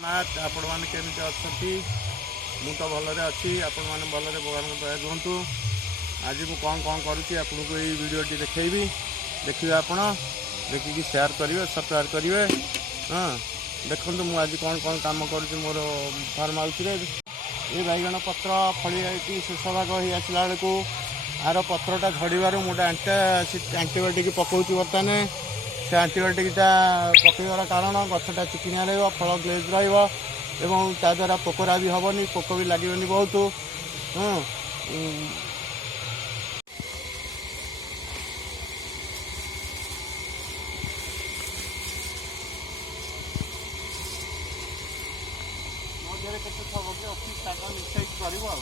आपण मैंने केमी अच्छी मु तो भलरे अच्छी आपण मैंने भलरे भगवान दया रुहतु। आज मुझे कौन कौन करुँची आपको ये वीडियोटी देखी देखिए आप देखिए शेयर करेंगे सब्सक्राइब करेंगे। हाँ देखो मुझे आज कौन कौन काम करुँच मोर फार्म हाउस ये बैगण पत्र फली शेष भाग हो आसला बेलू आर पत्रटा झड़ार मुझे आंटीबायोटिक पकाऊँ बर्तमान से आंटीबायोटिकटा पकड़ कारण गछटा चिकिनिया रल ग्लेज रहा द्वारा पोकरा भी हेनी पोक भी लगे बहुत। केते सब कि ऑफिस टाका मिक्स करिवो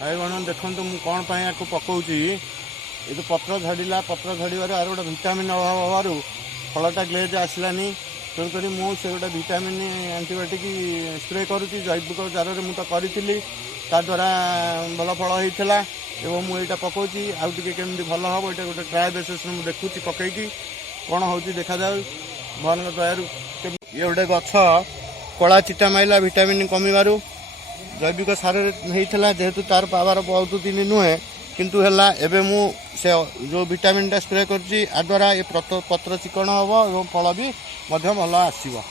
भाई बहन देखो मुझे कौन या पकाऊँ ये जो पत्र झड़ला पत्र झड़ार आर गोटे भिटामिन अभाव हबार फलटा ग्लेज आसलानी तेणुक मुझे गोटे भिटामिन आंटीबायोटिक स्प्रे करुँची जैविक जार में तो करी द्वारा भल फल होता एवं मुझे पकाऊँ आउ टे केमी भल हम ये गोटे ट्राए बेसिस में देखुची पकईकी कौन हो देखा जाऊ भगवान दयारू। ये गोटे गछ कला चिटा माइला भिटामिन कमिबार जैविक सार होता जेहेतु तार पावर बहुत दिन नुहे किंतु है एवं से जो विटामिन स्प्रे कर द्वारा ये पत्र चिकण हम और फल भी भल आसव।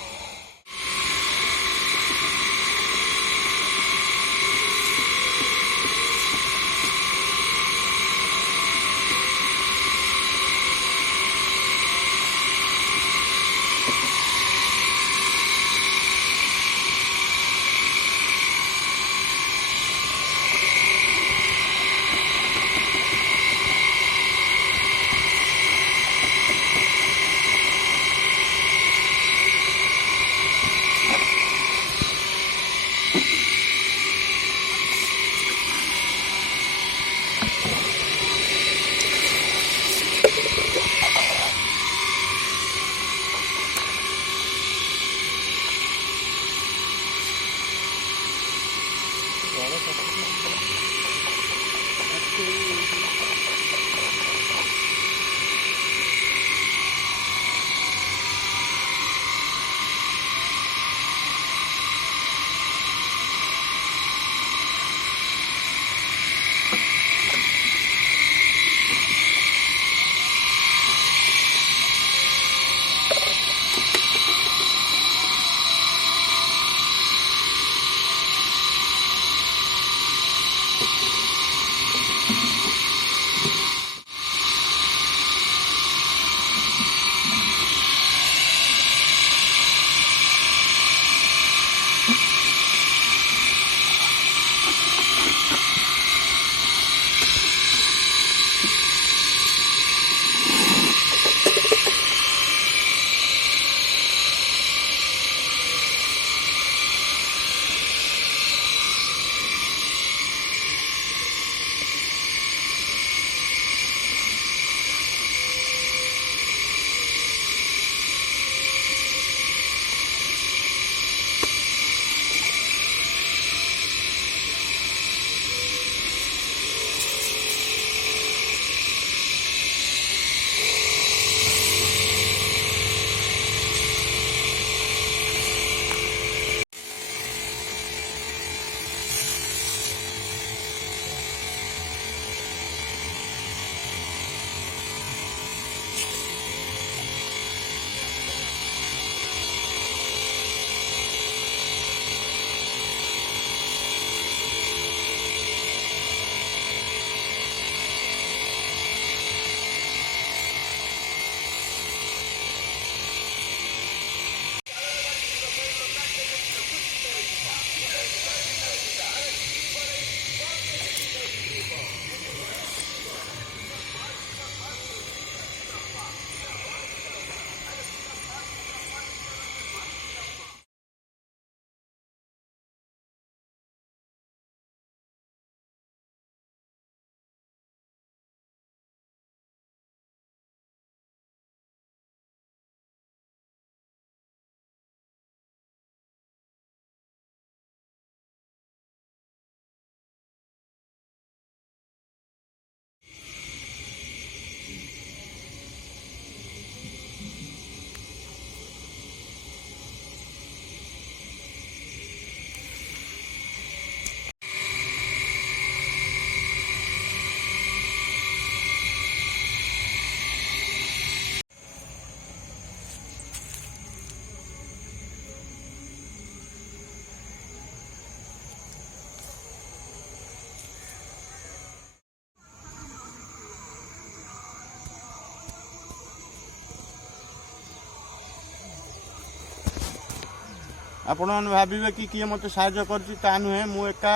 ଆପଣମାନେ ଭାବିବେ କି କିଏ ମୋତେ ସାହାଯ୍ୟ କରିଛି, ତା ନୁହେଁ। ମୁଁ ଏକା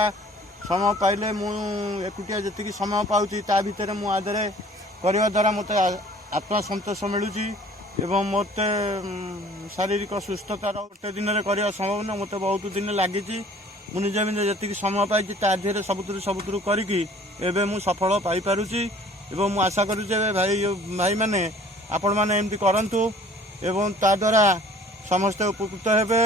ସମୟ ପାଇଲେ ମୁଁ ଏକୁଟିଆ ଯେତିକି ସମୟ ପାଉଛି ତା ଭିତରେ ମୁଁ ଆଦେହରେ କରିବା ଦ୍ୱାରା ମୋତେ ଆତ୍ମସନ୍ତୋଷ ମିଳୁଛି ଏବଂ ମୋତେ ଶାରୀରିକ ସୁସ୍ଥତାର ଗୋଟେ ଦିନରେ କରିବା ସମ୍ଭବ ନୁହେଁ। ମୋତେ ବହୁତ ଦିନ ଲାଗିଛି। ମୁଁ ନିଜେ ନିଜେ ଯେତିକି ସମୟ ପାଇଛି ତା ଦେହରେ ସବୁଥିରୁ କରିକି ଏବେ ମୁଁ ସଫଳ ପାଇପାରୁଛି ଏବଂ ମୁଁ ଆଶା କରୁଛି ଏବେ ଭାଇମାନେ ଆପଣମାନେ ଏମିତି କରନ୍ତୁ ଏବଂ ତା ଦ୍ୱାରା ସମସ୍ତେ ଉପକୃତ ହେବେ।